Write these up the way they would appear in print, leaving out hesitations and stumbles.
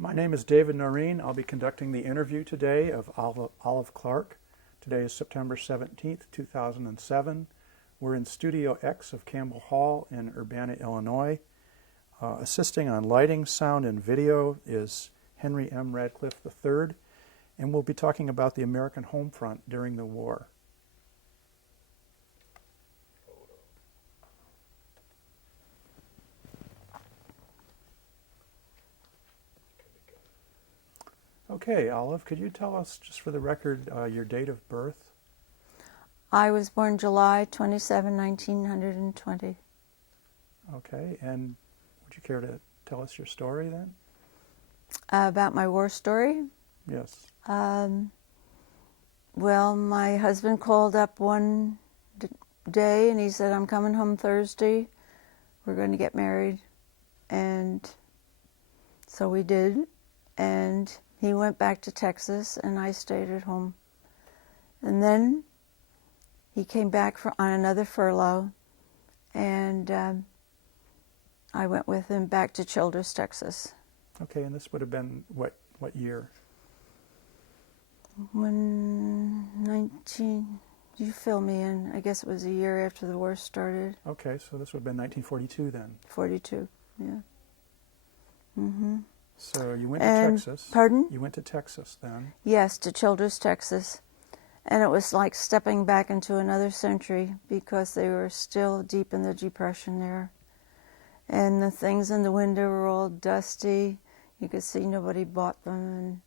My name is David Noreen. I'll be conducting the interview today of Olive Clark. Today is September 17th, 2007. We're in Studio X of Campbell Hall in Urbana, Illinois. Assisting on lighting, sound, and video is Henry M. Radcliffe III, and we'll be talking about the American home front during the war. Okay, Olive, could you tell us, just for the record, your date of birth? I was born July 27, 1920. Okay, and would you care to tell us your story then? About my war story? Yes. Well, my husband called up one day and he said, I'm coming home Thursday. We're going to get married. And so we did. And he went back to Texas and I stayed at home. And then he came back on another furlough, and I went with him back to Childress, Texas. Okay, and this would have been what year? You fill me in. I guess it was a year after the war started. Okay, so this would have been 1942 then. 42, yeah. Mm-hmm. So you went to Texas. Pardon? You went to Texas then. Yes, to Childress, Texas. And it was like stepping back into another century because they were still deep in the Depression there. And the things in the window were all dusty. You could see nobody bought them. And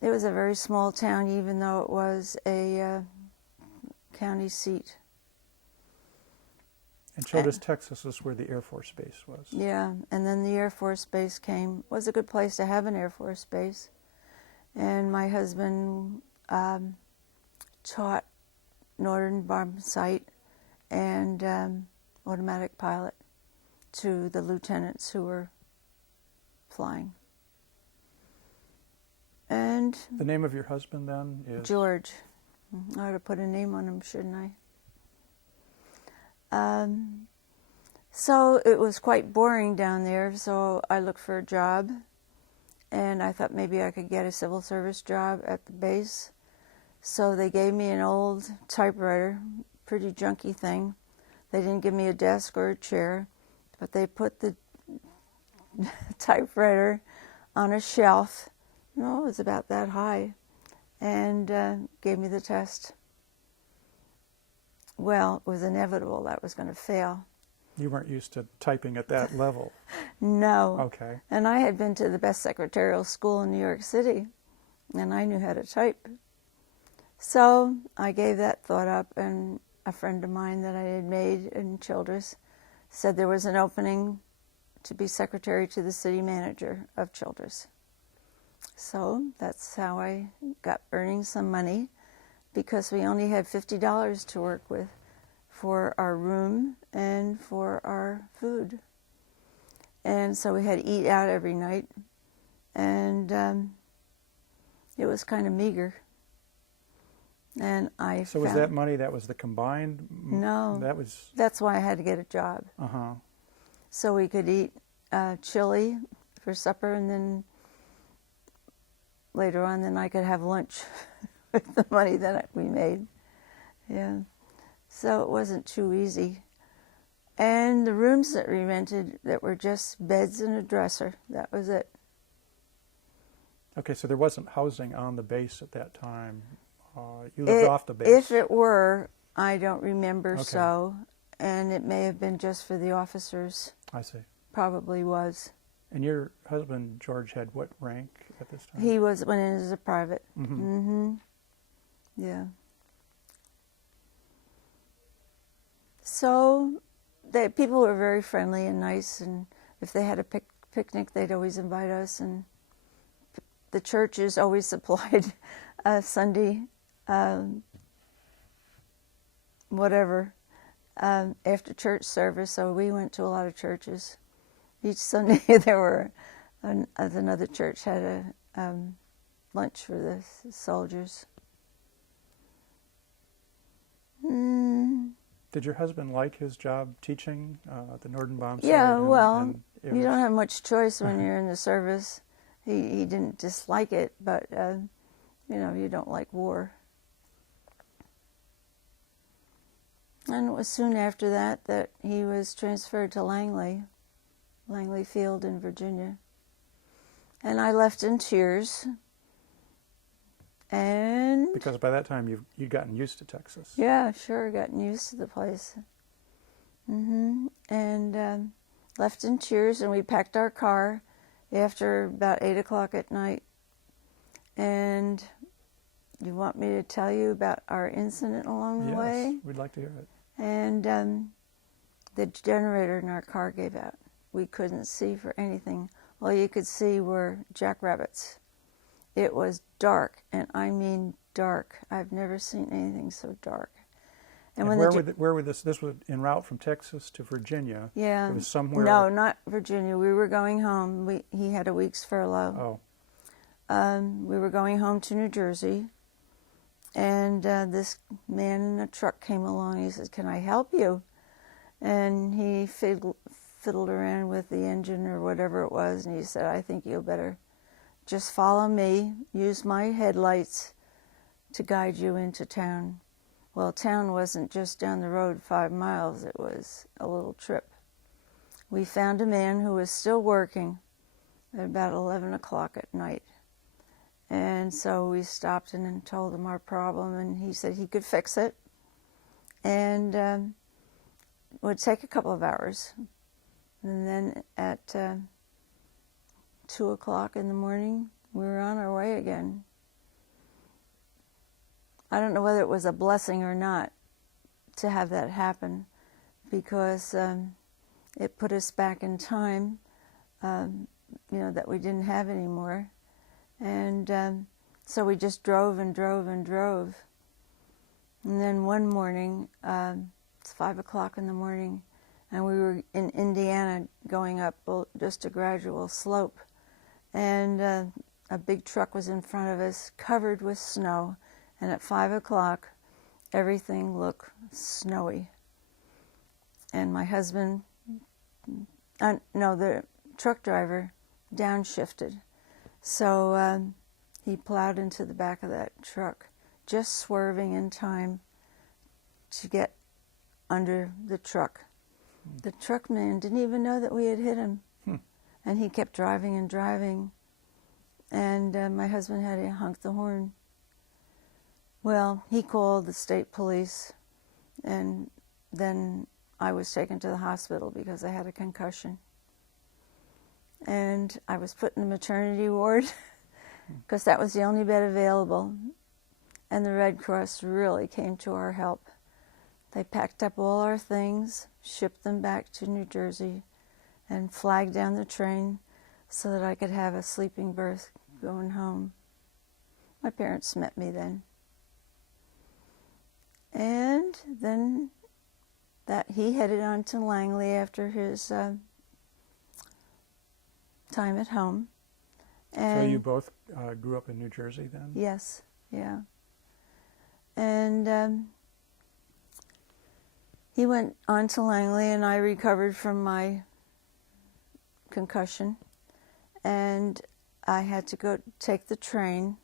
it was a very small town, even though it was a county seat. And Childress, Texas is where the Air Force Base was. Yeah, and then the Air Force Base came. It was a good place to have an Air Force Base. And my husband taught Northern Bomb Sight and automatic pilot to the lieutenants who were flying. And the name of your husband then is? George. I ought to put a name on him, shouldn't I? So it was quite boring down there, so I looked for a job, and I thought maybe I could get a civil service job at the base. So they gave me an old typewriter, pretty junky thing. They didn't give me a desk or a chair, but they put the typewriter on a shelf. It was about that high, and gave me the test. Well, it was inevitable that was going to fail. You weren't used to typing at that level. No. Okay. And I had been to the best secretarial school in New York City, and I knew how to type. So I gave that thought up, and a friend of mine that I had made in Childress said there was an opening to be secretary to the city manager of Childress. So that's how I got earning some money, because we only had $50 to work with for our room and for our food. And so we had to eat out every night, and it was kind of meager. And So was that money, that was the combined? No. That's why I had to get a job. Uh-huh. So we could eat chili for supper, and then later on, then I could have lunch with the money that we made. Yeah. So it wasn't too easy. And the rooms that we rented that were just beds and a dresser, that was it. Okay, so there wasn't housing on the base at that time. You lived off the base. If it were, I don't remember. Okay. So, and it may have been just for the officers. I see. Probably was. And your husband, George, had what rank at this time? He went in as a private. Mm-hmm. Mm-hmm. Yeah. So, people were very friendly and nice, and if they had a picnic, they'd always invite us, and the churches always supplied Sunday, after church service, so we went to a lot of churches. Each Sunday there were, another church had a lunch for the soldiers. Did your husband like his job teaching at the Northern Bomb Sight? Yeah, well, You don't have much choice when you're in the service. He didn't dislike it, but, you don't like war. And it was soon after that he was transferred to Langley Field in Virginia. And I left in tears. And because by that time you'd gotten used to Texas. Yeah, sure, gotten used to the place. And left in tears, and we packed our car after about 8 o'clock at night. And you want me to tell you about our incident along the way? Yes, we'd like to hear it. And the generator in our car gave out. We couldn't see for anything. All you could see were jackrabbits. It was dark, and I mean dark. I've never seen anything so dark. And where were this was en route from Texas to Virginia? Yeah. It was somewhere. No, not Virginia. We were going home. He had a week's furlough. Oh. We were going home to New Jersey, and this man in a truck came along. He said, "Can I help you?" And he fiddled around with the engine or whatever it was, and he said, "I think you'll better just follow me, use my headlights to guide you into town." Well, town wasn't just down the road 5 miles, it was a little trip. We found a man who was still working at about 11 o'clock at night. And so we stopped and told him our problem, and he said he could fix it. And it would take a couple of hours. And then at 2 o'clock in the morning, we were on our way again. I don't know whether it was a blessing or not to have that happen, because it put us back in time, that we didn't have anymore. And so we just drove and drove and drove. And then one morning, it's 5 o'clock in the morning, and we were in Indiana going up just a gradual slope. And a big truck was in front of us, covered with snow. And at 5 o'clock, everything looked snowy. And my husband, the truck driver, downshifted. So he plowed into the back of that truck, just swerving in time to get under the truck. The truck man didn't even know that we had hit him. And he kept driving and driving. And my husband had to honk the horn. Well, he called the state police, and then I was taken to the hospital because I had a concussion. And I was put in the maternity ward because that was the only bed available. And the Red Cross really came to our help. They packed up all our things, shipped them back to New Jersey, and flagged down the train so that I could have a sleeping berth going home. My parents met me then. And then he headed on to Langley after his time at home. And so you both grew up in New Jersey then? Yes, yeah. And he went on to Langley, and I recovered from my concussion. And I had to go take the train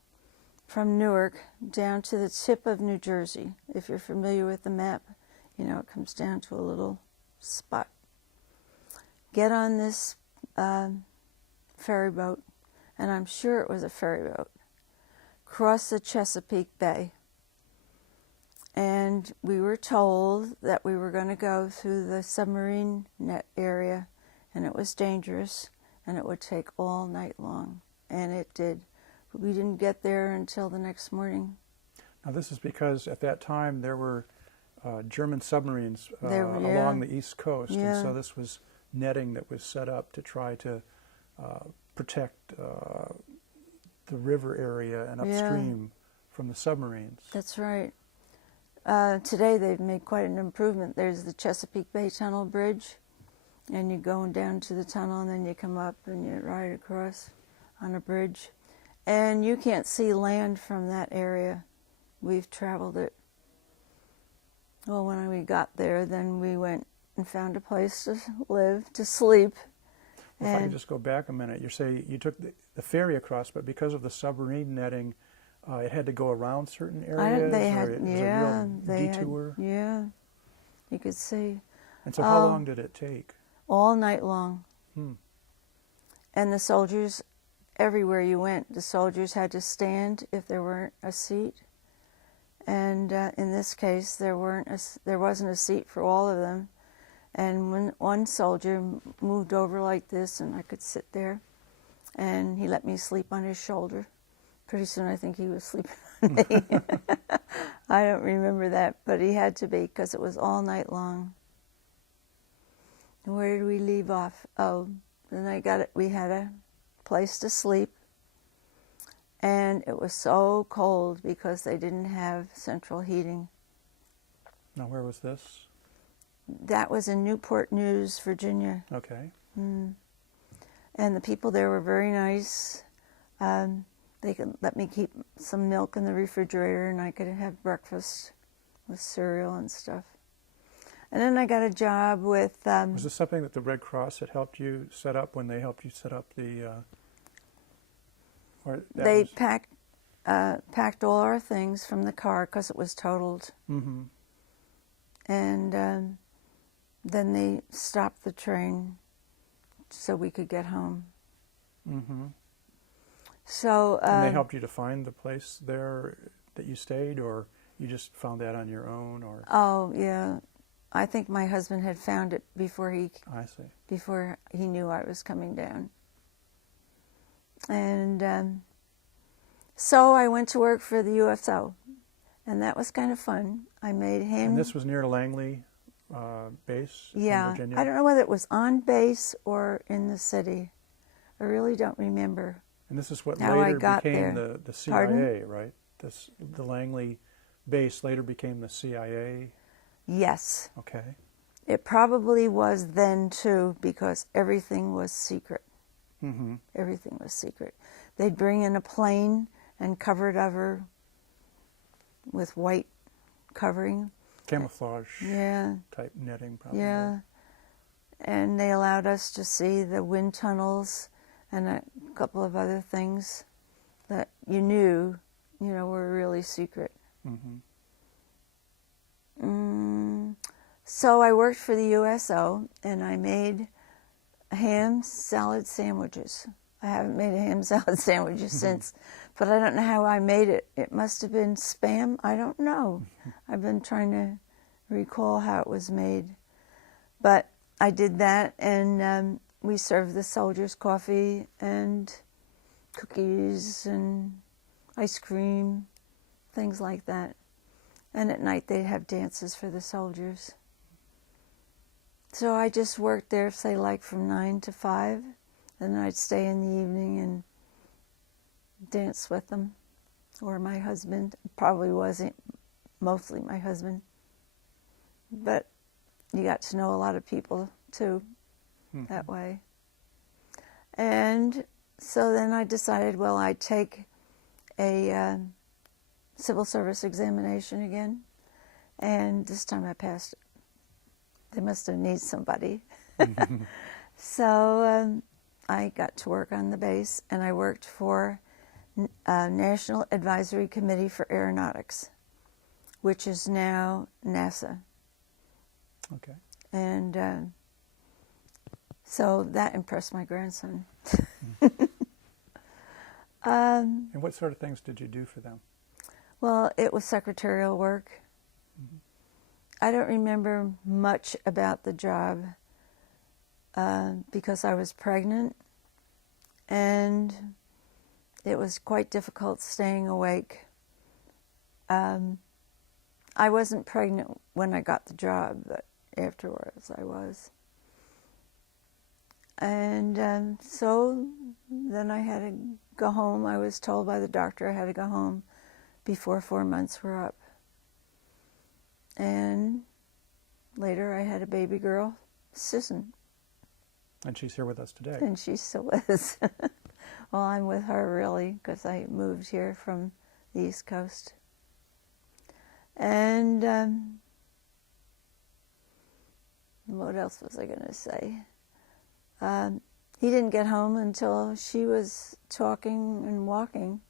from Newark down to the tip of New Jersey. If you're familiar with the map, it comes down to a little spot. Get on this ferry boat, and I'm sure it was a ferry boat, cross the Chesapeake Bay. And we were told that we were going to go through the submarine net area, and it was dangerous, and it would take all night long. And it did. But we didn't get there until the next morning. Now this is because at that time there were German submarines Yeah. along the East Coast, Yeah. and so this was netting that was set up to try to protect the river area and upstream from the submarines. That's right. Today they've made quite an improvement. There's the Chesapeake Bay Tunnel Bridge, and you go down to the tunnel, and then you come up and you ride across on a bridge. And you can't see land from that area. We've traveled it. Well, when we got there, then we went and found a place to live, to sleep. If I could just go back a minute, you say you took the ferry across, but because of the submarine netting, it had to go around certain areas, or it was a real detour? Yeah, you could see. And so how long did it take? All night long. Hmm. And the soldiers, everywhere you went, the soldiers had to stand if there weren't a seat. And in this case, there wasn't a seat for all of them. And when one soldier moved over like this, and I could sit there, and he let me sleep on his shoulder. Pretty soon I think he was sleeping on me. I don't remember that, but he had to be, because it was all night long. And where did we leave off? Oh, then we had a place to sleep, and it was so cold because they didn't have central heating. Now, where was this? That was in Newport News, Virginia. Okay. And the people there were very nice. They could let me keep some milk in the refrigerator, and I could have breakfast with cereal and stuff. And then I got a job with... was this something that the Red Cross had helped you set up when they helped you set up the... they packed all our things from the car because it was totaled. Mm-hmm. And then they stopped the train so we could get home. Mm-hmm. So... and they helped you to find the place there that you stayed, or you just found that on your own? Or Oh, yeah. I think my husband had found it before he knew I was coming down. And so I went to work for the USO, and that was kind of fun. I made him... And this was near Langley base in Virginia? I don't know whether it was on base or in the city. I really don't remember. And this is what how later I got became there. the CIA, Pardon? right? The Langley base later became the CIA? Yes. Okay. It probably was then, too, because everything was secret. Mm-hmm. Everything was secret. They'd bring in a plane and cover it over with white covering. Camouflage Yeah. type netting, probably. Yeah. And they allowed us to see the wind tunnels and a couple of other things that you knew, were really secret. Mm-hmm. So I worked for the USO, and I made ham salad sandwiches. I haven't made a ham salad sandwich since, but I don't know how I made it. It must have been Spam. I don't know. I've been trying to recall how it was made. But I did that, and we served the soldiers coffee and cookies and ice cream, things like that. And at night they'd have dances for the soldiers. So I just worked there, say, like from 9 to 5. And then I'd stay in the evening and dance with them. Or my husband. Probably wasn't, mostly my husband. But you got to know a lot of people, too, that way. And so then I decided, well, I'd take a civil service examination again. And this time I passed it. They must have needed somebody. So I got to work on the base, and I worked for National Advisory Committee for Aeronautics, which is now NASA. Okay. And so that impressed my grandson. And what sort of things did you do for them? Well, it was secretarial work. Mm-hmm. I don't remember much about the job because I was pregnant, and it was quite difficult staying awake. I wasn't pregnant when I got the job, but afterwards I was. And so then I had to go home. I was told by the doctor I had to go home before 4 months were up. And later I had a baby girl, Susan. And she's here with us today. And she still is. Well, I'm with her really because I moved here from the East Coast. And what else was I going to say? he didn't get home until she was talking and walking.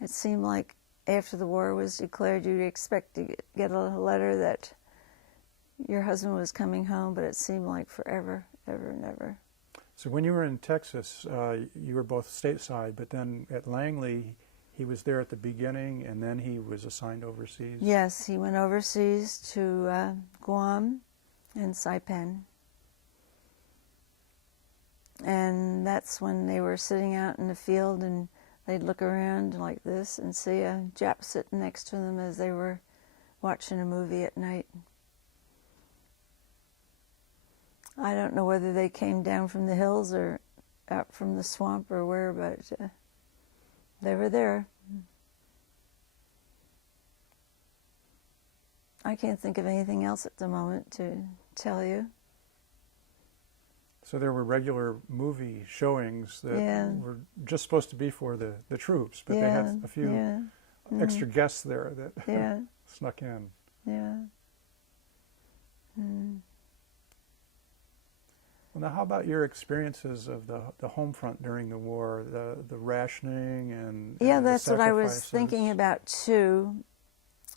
It seemed like after the war was declared, you'd expect to get a letter that your husband was coming home, but it seemed like forever, ever and ever. So when you were in Texas, you were both stateside, but then at Langley, he was there at the beginning, and then he was assigned overseas? Yes, he went overseas to Guam and Saipan. And that's when they were sitting out in the field, and they'd look around like this and see a Jap sitting next to them as they were watching a movie at night. I don't know whether they came down from the hills or out from the swamp or where, but they were there. I can't think of anything else at the moment to tell you. So there were regular movie showings that were just supposed to be for the troops, but they had a few extra guests there that snuck in. Yeah. Mm. Well, now how about your experiences of the home front during the war, the rationing and that's the what I was sacrifices? thinking about too,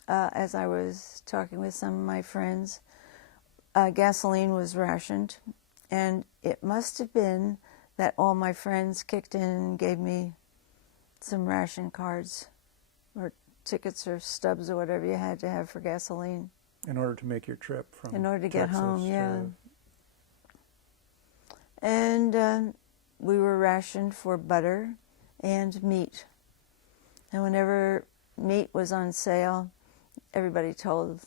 as I was talking with some of my friends. Gasoline was rationed, and it must have been that all my friends kicked in and gave me some ration cards or tickets or stubs or whatever you had to have for gasoline. In order to make your trip from In order to get Texas home, yeah. to... And we were rationed for butter and meat. And whenever meat was on sale, everybody told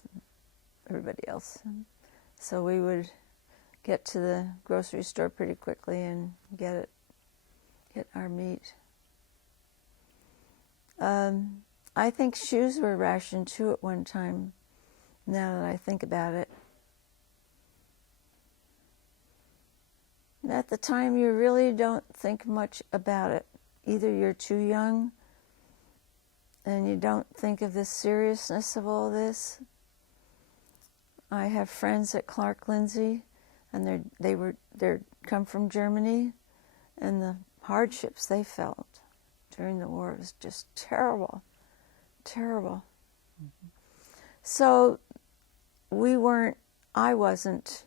everybody else. So we would get to the grocery store pretty quickly and get our meat. I think shoes were rationed too at one time, now that I think about it. At the time, you really don't think much about it. Either you're too young and you don't think of the seriousness of all this. I have friends at Clark Lindsay, and they're come from Germany, and the hardships they felt during the war was just terrible, terrible. Mm-hmm. So I wasn't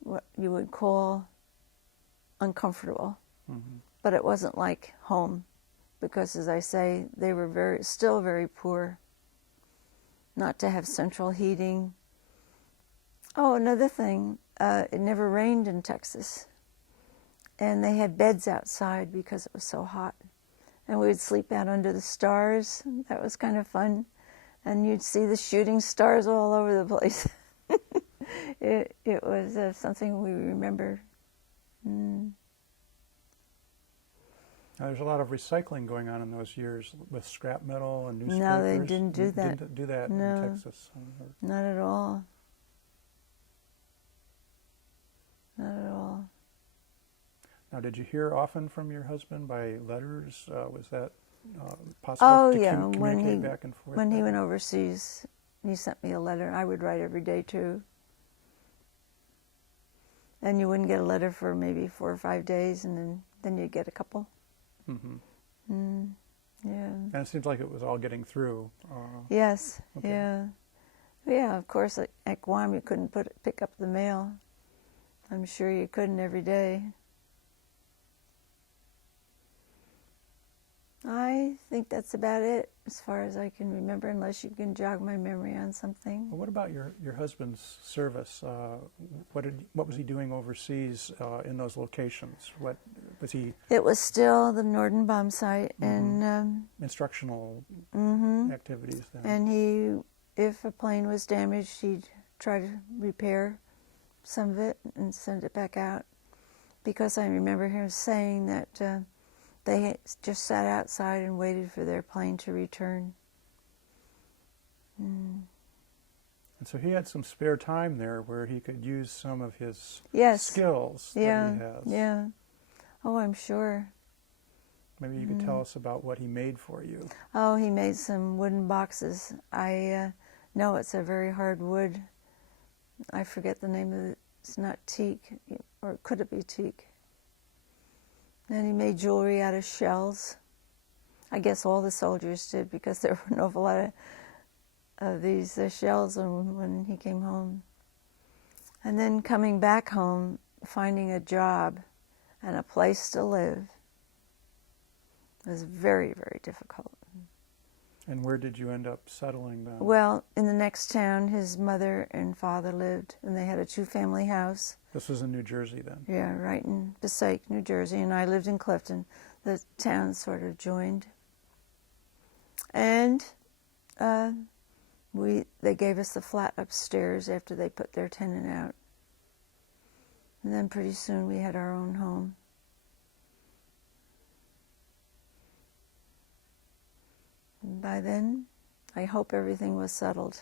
what you would call uncomfortable, but it wasn't like home, because as I say, they were still very poor. Not to have central heating. Oh, another thing, it never rained in Texas, and they had beds outside because it was so hot, and we would sleep out under the stars. That was kind of fun, and you'd see the shooting stars all over the place. It was something we remember. Mm. Now, there's a lot of recycling going on in those years with scrap metal and newspapers. No, they didn't do that. Didn't do that No, in Texas. not at all. Not at all. Now, did you hear often from your husband by letters? Was that possible to communicate back and forth? When he went overseas, he sent me a letter. I would write every day too. And you wouldn't get a letter for maybe 4 or 5 days, and then you'd get a couple. Mm-hmm. Yeah. And it seems like it was all getting through. Yes. Okay. Yeah. Yeah. Of course, at Guam, you couldn't pick up the mail. I'm sure you couldn't every day. I think that's about it as far as I can remember, unless you can jog my memory on something. Well, what about your husband's service? What was he doing overseas in those locations? What was he? It was still the Norden bomb site, and instructional activities then. And if a plane was damaged, he'd try to repair some of it and send it back out. Because I remember him saying that they just sat outside and waited for their plane to return. Mm. And so he had some spare time there where he could use some of his skills that he has. Yeah. Oh, I'm sure. Maybe you could tell us about what he made for you. Oh, he made some wooden boxes. I know it's a very hard wood. I forget the name of it. It's not teak, or could it be teak? And he made jewelry out of shells. I guess all the soldiers did, because there were an awful lot of these shells when he came home. And then coming back home, finding a job and a place to live was very, very difficult. And where did you end up settling then? Well, in the next town, his mother and father lived, and they had a 2-family house. This was in New Jersey then? Yeah, right in Passaic, New Jersey, and I lived in Clifton. The towns sort of joined. And they gave us the flat upstairs after they put their tenant out. And then pretty soon we had our own home. And by then, I hope everything was settled.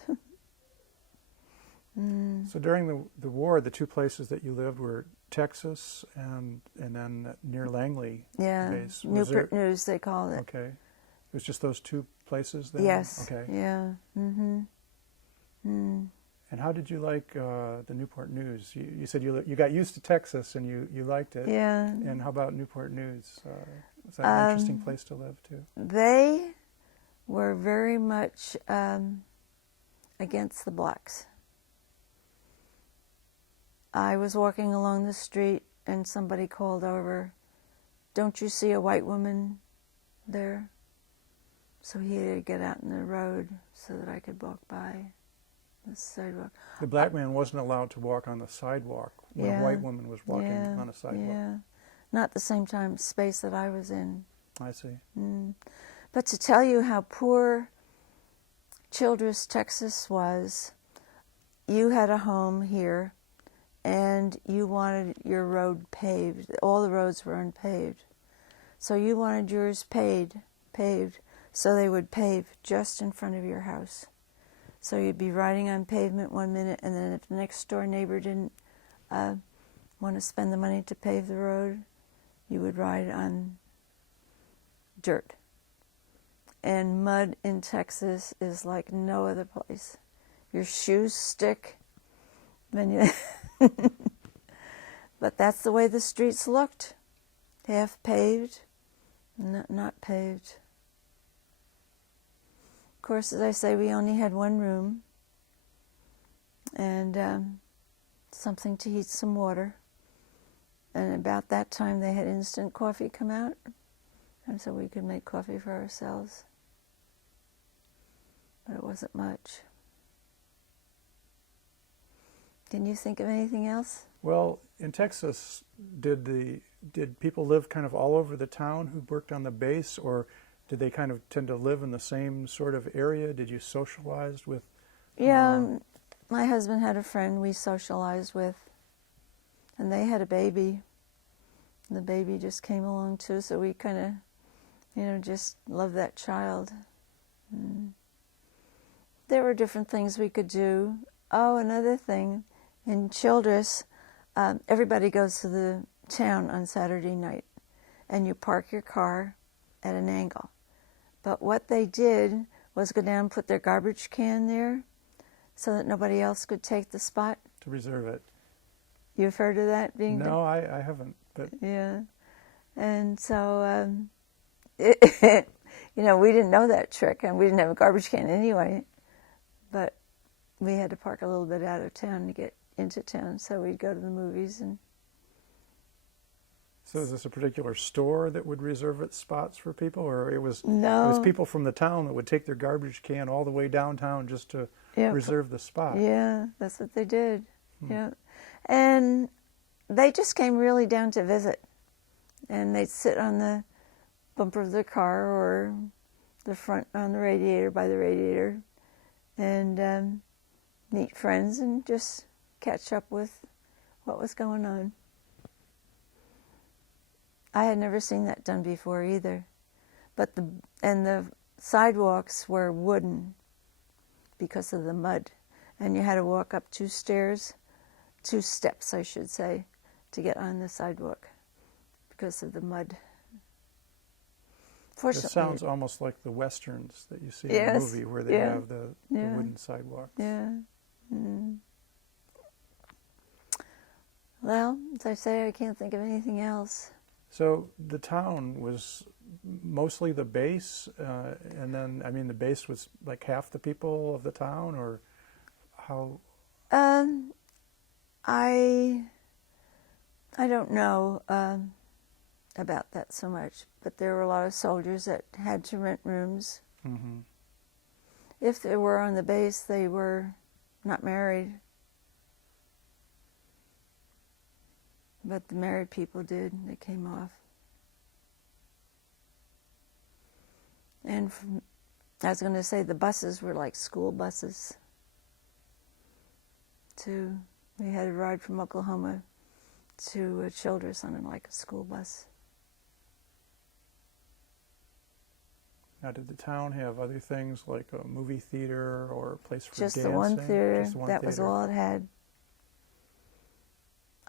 So during the war, the 2 places that you lived were Texas and then near Langley Yeah, base. Newport News, they called it. Okay. It was just those 2 places then? Yes. Okay. Yeah. Mm-hmm. Mm. And how did you like the Newport News? You said you got used to Texas and you liked it. Yeah. And how about Newport News? Was that an interesting place to live too? They were very much against the blacks. I was walking along the street and somebody called over, "Don't you see a white woman there?" So he had to get out in the road so that I could walk by the sidewalk. The black man wasn't allowed to walk on the sidewalk when Yeah, a white woman was walking yeah, on a sidewalk. Yeah, not the same time space that I was in. I see. But to tell you how poor Childress, Texas was, you had a home here and you wanted your road paved. All the roads were unpaved. So you wanted yours paved, so they would pave just in front of your house. So you'd be riding on pavement one minute, and then if the next door neighbor didn't want to spend the money to pave the road, you would ride on dirt. And mud in Texas is like no other place. Your shoes stick when you but that's the way the streets looked. Half paved, not paved. Of course, as I say, we only had one room and something to heat some water. And about that time, they had instant coffee come out, and so we could make coffee for ourselves. But it wasn't much. Can you think of anything else? Well, in Texas, did people live kind of all over the town who worked on the base, or did they kind of tend to live in the same sort of area? Did you socialize with? Yeah, my husband had a friend we socialized with, and they had a baby. And the baby just came along too, so we kind of, just loved that child. There were different things we could do. Oh, another thing, in Childress, everybody goes to the town on Saturday night, and you park your car at an angle. But what they did was go down and put their garbage can there so that nobody else could take the spot. To reserve it. You've heard of that being done? No, I haven't. But Yeah. And so, we didn't know that trick, and we didn't have a garbage can anyway. But we had to park a little bit out of town to get into town, so we'd go to the movies. And so is this a particular store that would reserve its spots for people, or it was people from the town that would take their garbage can all the way downtown just to reserve the spot? Yeah, that's what they did. Yeah. And they just came really down to visit. And they'd sit on the bumper of the car or the front on the radiator, by the radiator, and meet friends and just catch up with what was going on. I had never seen that done before either. But the sidewalks were wooden because of the mud. And you had to walk up 2 steps, I should say, to get on the sidewalk because of the mud. Fortunately, it sounds almost like the westerns that you see in the movie where they have the wooden sidewalks. Yeah. Well, as I say, I can't think of anything else. So the town was mostly the base, and then, I mean, the base was like half the people of the town, or how? Um, I don't know about that so much, but there were a lot of soldiers that had to rent rooms. Mm-hmm. If they were on the base, they were not married. But the married people did. They came off. And I was going to say the buses were like school buses. We had a ride from Oklahoma to Childress on like a school bus. Now, did the town have other things like a movie theater or a place for Just dancing? the one theater. Just the one that was theater. all it had.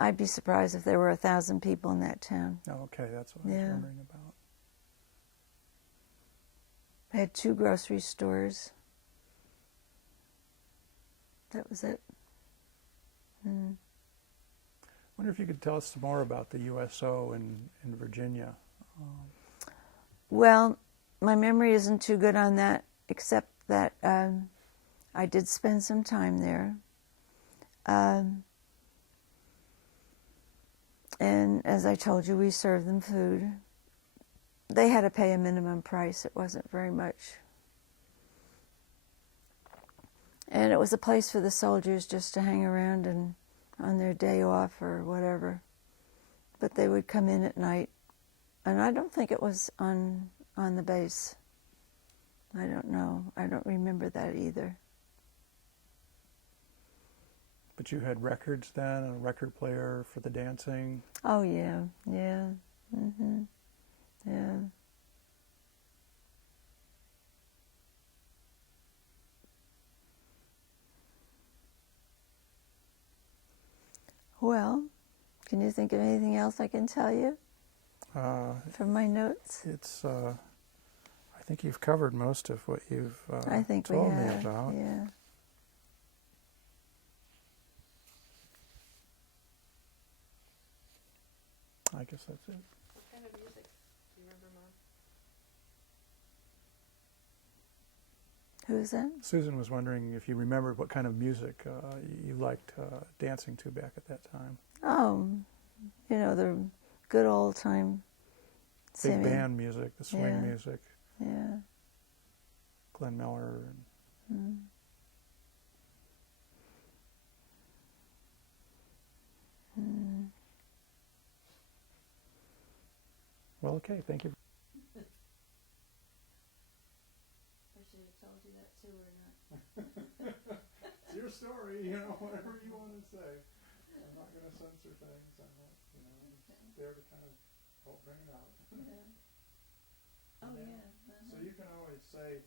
I'd be surprised if there were 1,000 people in that town. Oh, okay, that's what I was wondering about. It had 2 grocery stores. That was it. I wonder if you could tell us some more about the USO in Virginia. Well, my memory isn't too good on that, except that I did spend some time there. And as I told you, we served them food. They had to pay a minimum price. It wasn't very much. And it was a place for the soldiers just to hang around and on their day off or whatever. But they would come in at night. And I don't think it was on the base. I don't know. I don't remember that either. But you had records then, and a record player for the dancing? Oh, yeah. Yeah. Yeah. Well, can you think of anything else I can tell you from my notes? It's, I think you've covered most of what you've I think told we me have. about. Yeah. I guess that's it. What kind of music do you remember, Mom? Who is that? Susan was wondering if you remembered what kind of music you liked dancing to back at that time. Oh, the good old time Big singing. band music, the swing Yeah. music, Yeah. Glenn Miller. Well, okay, thank you. I should have told you that too or not. It's your story, whatever you want to say. I'm not going to censor things. I'm not, it's there to kind of help bring it out. Oh, yeah. So you can always say,